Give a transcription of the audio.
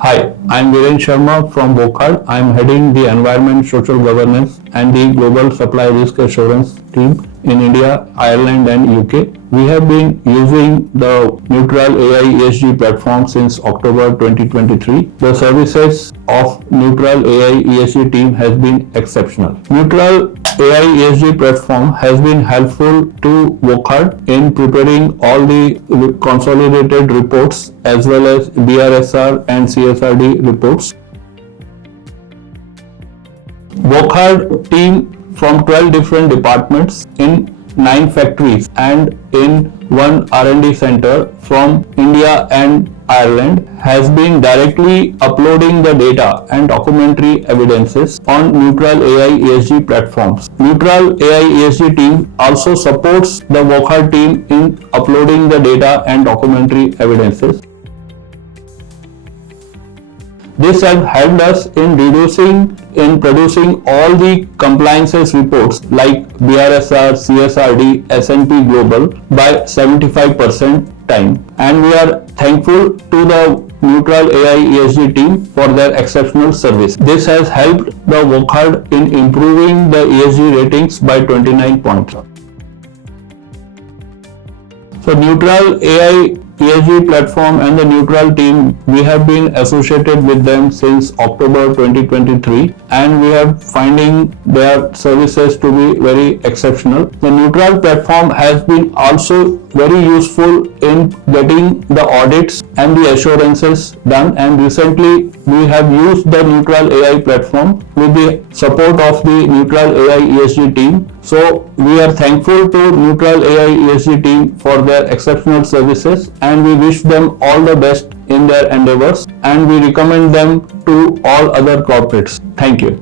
Hi, I'm Viren Sharma from Wockhardt. I'm heading the Environment, Social Governance and the Global Supply Risk Assurance team in India, Ireland and UK. We have been using the Neutral AI ESG platform since October 2023. The services of Neutral AI ESG team has been exceptional. Neutral AI ESG platform has been helpful to Wockhardt in preparing all the consolidated reports as well as BRSR and CSRD reports. Wockhardt team from 12 different departments in 9 factories and in 1 R&D center from India and Ireland has been directly uploading the data and documentary evidences on Neutral AI ESG platforms. Neutral AI ESG team also supports the Wockhardt team in uploading the data and documentary evidences. This has helped us in producing all the compliances reports like BRSR, CSRD, S&P Global by 75% time. And we are thankful to the Neutral AI ESG team for their exceptional service. This has helped the Wockhardt in improving the ESG ratings by 29 points. So Neutral AI ESG platform and the Neutral team, we have been associated with them since October 2023 and we are finding their services to be very exceptional. The Neutral platform has been also very useful in getting the audits and the assurances done, and recently we have used the Neutral AI platform with the support of the Neutral AI ESG team. So we are thankful to Neutral AI ESG team for their exceptional services and we wish them all the best in their endeavors and we recommend them to all other corporates. Thank you.